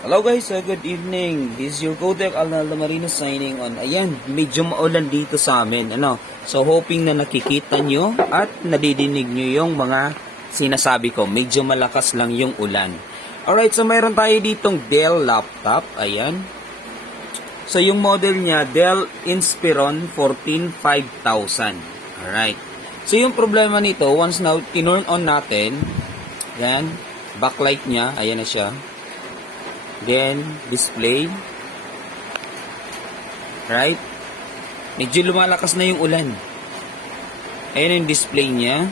Hello guys, uh, good evening. This is your Kotek Alnaldo Marino signing on. Ayan, medyo maulan dito sa amin. Ano? So hoping na nakikita nyo at nadidinig nyo yung mga sinasabi ko. Medyo malakas lang yung ulan. Alright, so mayroon tayo ditong Dell laptop. Ayan. So yung model niya, Dell Inspiron 14 5000. Alright. So yung problema nito, once na tinurn on natin, yan, backlight niya, ayan na siya. Then, display. Right? Medyo lumalakas na yung ulan. Ayan yung display niya.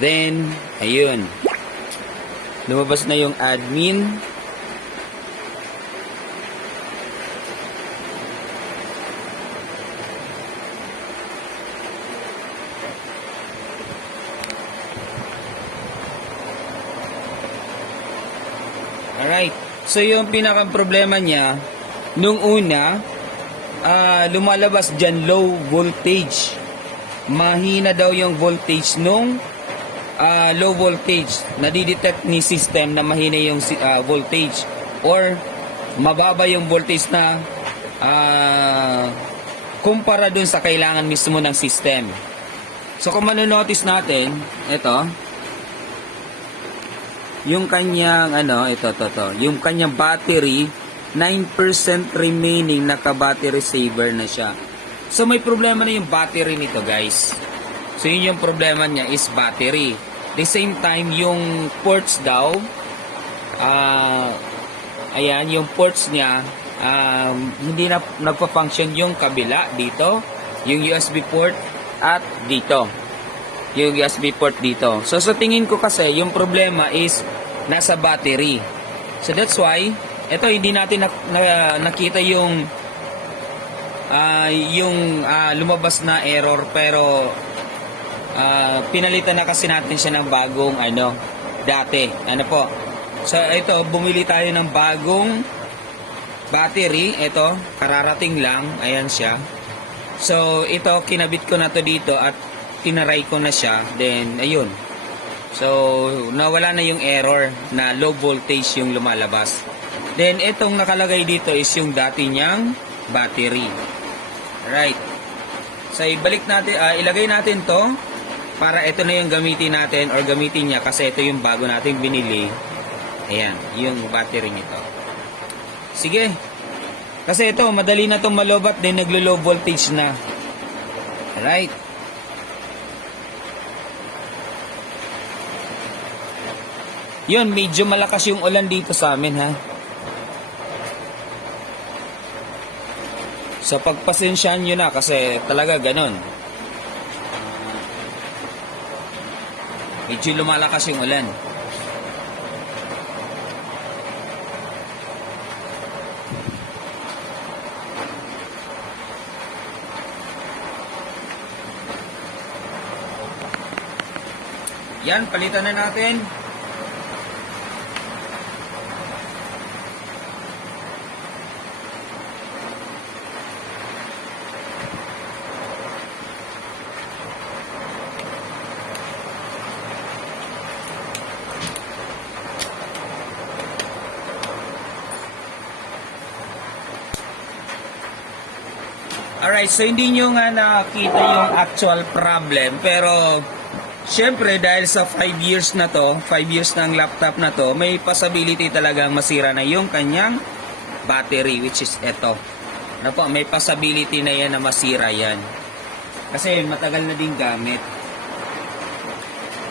Then, ayun. Lumabas na yung admin. Alright. So yung pinaka problema niya, nung una, ah, lumalabas dyan low voltage. Mahina daw yung voltage nung ah, low voltage. Nadidetect ni system na mahina yung ah, voltage. Or mababa yung voltage na ah, kumpara dun sa kailangan mismo ng system. So kung manonotice natin, ito, yung kanyang ano ito to to yung kanyang battery 9% remaining naka battery saver na siya. So may problema na yung battery nito guys. So yun yung problema niya is battery. The same time yung ports daw ah ayan yung ports niya um, hindi na nagpa-function yung kabila dito yung USB port at dito yung USB port dito. So sa tingin ko kasi yung problema is nasa battery. So that's why ito hindi natin nak- na- nakita yung ah, yung ah, lumabas na error pero ah, pinalitan na kasi natin siya ng bagong ano dati. Ano po? So ito bumili tayo ng bagong battery. Ito kararating lang. Ayan siya. So ito kinabit ko na to dito at tinaray ko na siya, then ayun. So, nawala na yung error na low voltage yung lumalabas. Then, itong nakalagay dito is yung dati niyang battery. Right. So, ibalik natin, ah, ilagay natin to para ito na yung gamitin natin or gamitin niya kasi ito yung bago nating binili. Ayan, yung battery nito. Sige. Kasi ito, madali na itong malobat din naglo-low voltage na. Right. Yun, medyo malakas yung ulan dito sa amin ha. So pagpasensyahan nyo na kasi talaga ganun. Medyo lumalakas yung ulan. Yan, palitan na natin. Alright, so hindi nyo nga nakita yung actual problem, pero syempre dahil sa 5 years na to, 5 years ng laptop na to, may possibility talagang masira na yung kanyang battery, which is ito. Ano po, may possibility na yan na masira yan. Kasi matagal na din gamit.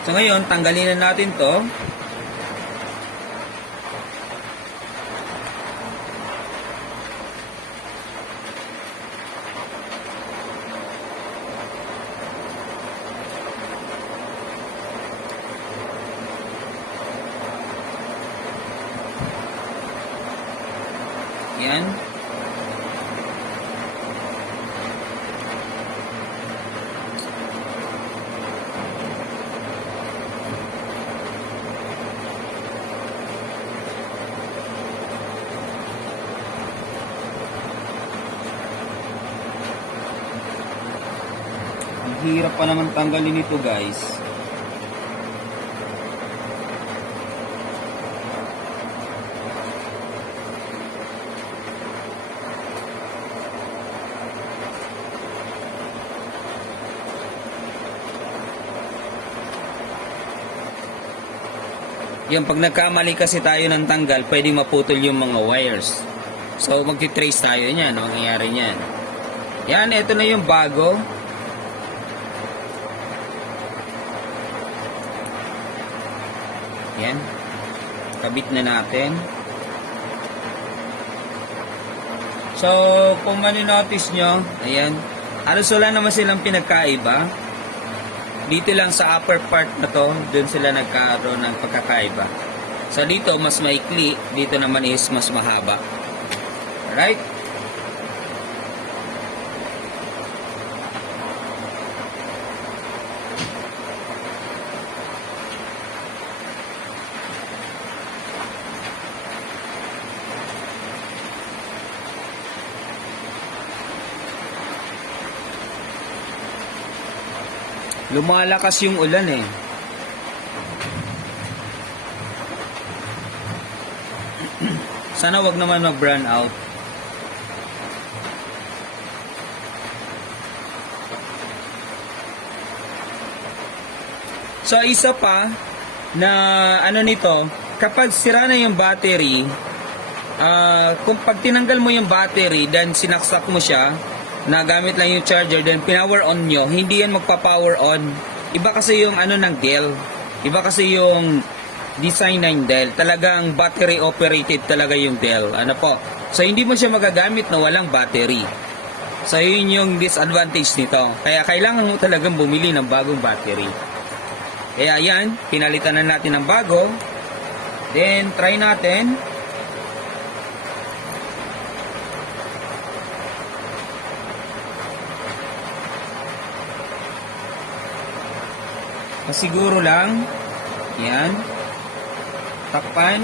So ngayon, tanggalin na natin to. Yan. Hirap pa naman tanggalin ito guys. Yung pag nagkamali kasi tayo ng tanggal, pwedeng maputol yung mga wires. So magti-trace tayo niyan, ano mangyayari niyan. Yan, ito na yung bago. Yan. Kabit na natin. So, kung notice nyo, ayan, halos wala naman silang pinagkaiba. Dito lang sa upper part na to, dun sila nagkaroon ng pagkakaiba. So, dito mas maikli, dito naman is mas mahaba. Alright? Lumalakas yung ulan eh. Sana wag naman mag-brown out. So isa pa na ano nito, kapag sira na yung battery, ah, kung pag tinanggal mo yung battery then sinaksak mo siya, na gamit lang yung charger then pinower on nyo, hindi yan magpa-power on. Iba kasi yung ano ng Dell. Iba kasi yung design ng Dell. Talagang battery operated talaga yung Dell. Ano po? So hindi mo siya magagamit na walang battery. So yun yung disadvantage nito. Kaya kailangan mo talagang bumili ng bagong battery. Kaya yan, pinalitan na natin ng bago. Then try natin. Pasiguro lang. Yan. Takpan.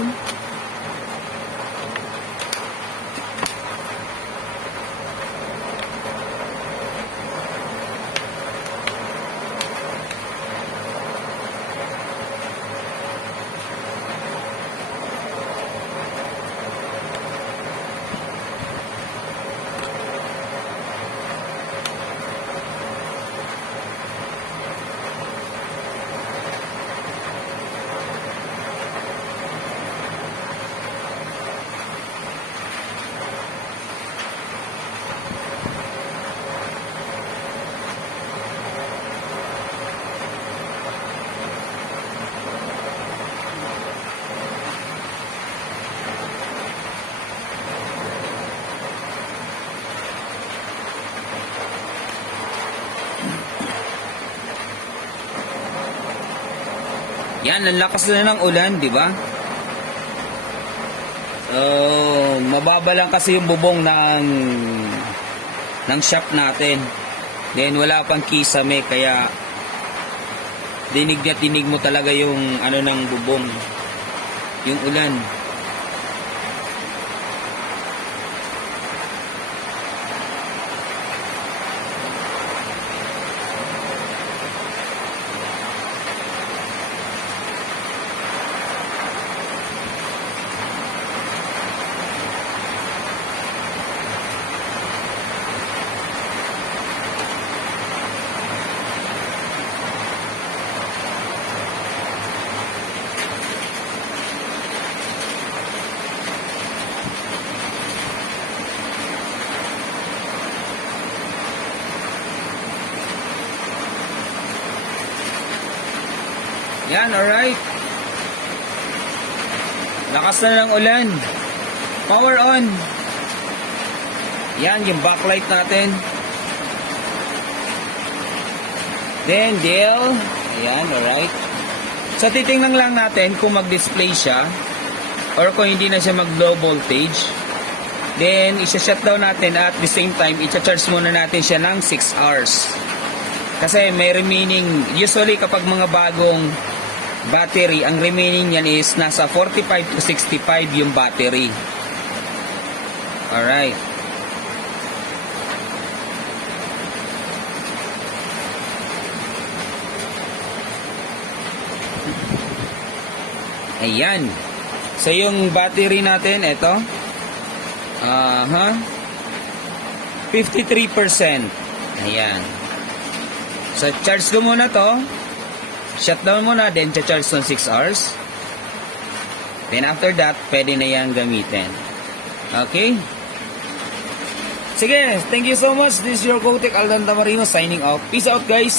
Yan, ang lakas na ng ulan, di ba? So, mababa lang kasi yung bubong ng ng shop natin. Then wala pang kisame kaya dinig na tinig mo talaga yung ano ng bubong. Yung ulan. Yan, alright. Lakas na ng ulan. Power on. Yan, yung backlight natin. Then, Dale. Ayan, alright. So, titingnan lang natin kung mag-display siya or kung hindi na siya mag-low voltage. Then, isa-shut down natin at the same time, i-charge muna natin siya ng 6 hours. Kasi may remaining, usually kapag mga bagong battery, ang remaining niyan is nasa 45 to 65 yung battery. Alright. Ayan. So, yung battery natin, ito. Aha. Uh -huh. 53%. Ayan. So, charge ko muna to. Shutdown muna, then charge ng 6 hours. Then after that, pwede na yan gamitin. Okay? Sige, thank you so much. This is your Kotek Aldan Tamarino signing off. Peace out guys!